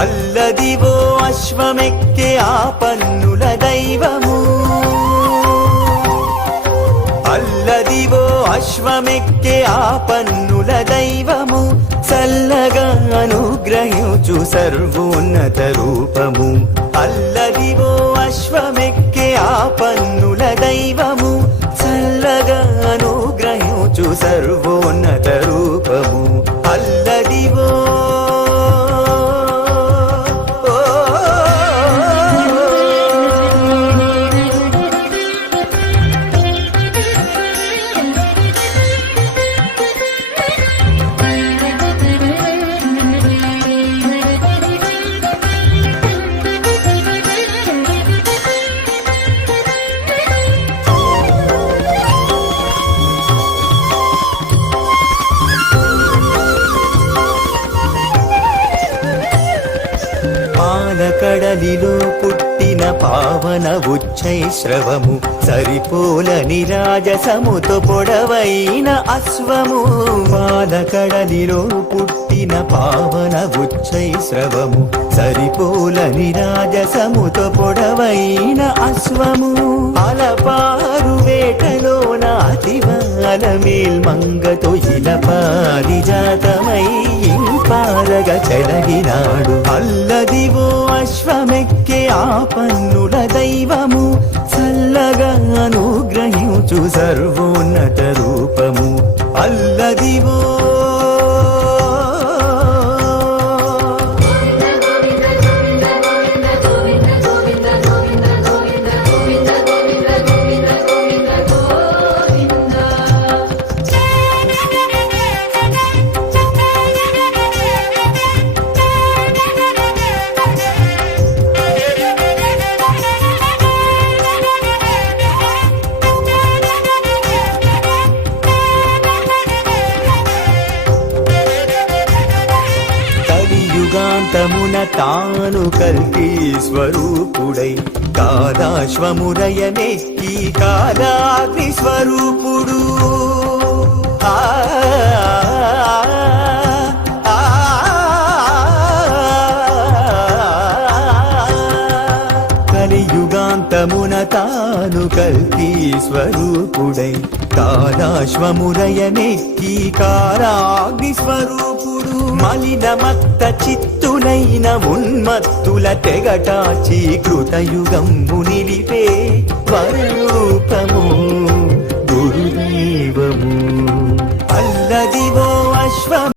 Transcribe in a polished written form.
అల్లదివో అశ్వమెక్కే ఆ పన్నుల దైవము, అల్లదివో అశ్వమెక్కే ఆ పన్నుల దైవము, చల్లగా అనుగ్రహించు సర్వోన్నత రూపము. అల్లదివో అశ్వమెక్కే ఆ పన్నుల దైవము, చల్లగా అనుగ్రహించు సర్వోన్నత రూపము. అల్లదివో పాలకడలిలో పుట్టిన పావన ఉచ్చైశ్రవము, సరిపోలని రాజసముతో పొడవైన అశ్వము. పాలకడలిలో పుట్టిన పావన ఉచ్చైశ్రవము, సరిపోలని రాజసముతో పొడవైన అశ్వము. అలపారు వేటలోన అతివాల మేల్మంగతో ఇలపారిజాతమై ఇంపారగా చెలగినాడు. అల్లదివో అశ్వమెక్కే ఆ పన్నుల దైవము, చల్లగా అనుగ్రహించు సర్వోన్నత రూపము. అల్లదివో యుగాంతమున తాను కల్కి స్వరూపుడై, కాదాశ్వమురయమెక్కి కాలాగ్ని స్వరూపుడు. కలియుగాంతమున తాను కల్కి స్వరూపుడై, కాలాశ్వమురయమెక్కి కాలాగ్ని స్వరూపుడు. మలినమత్త చిత్తులైన ఉన్మత్తుల తెగటాచి కృతయుగంబు నిలిపే వరూపము గురుదేవము. అల్లదివో అశ్వ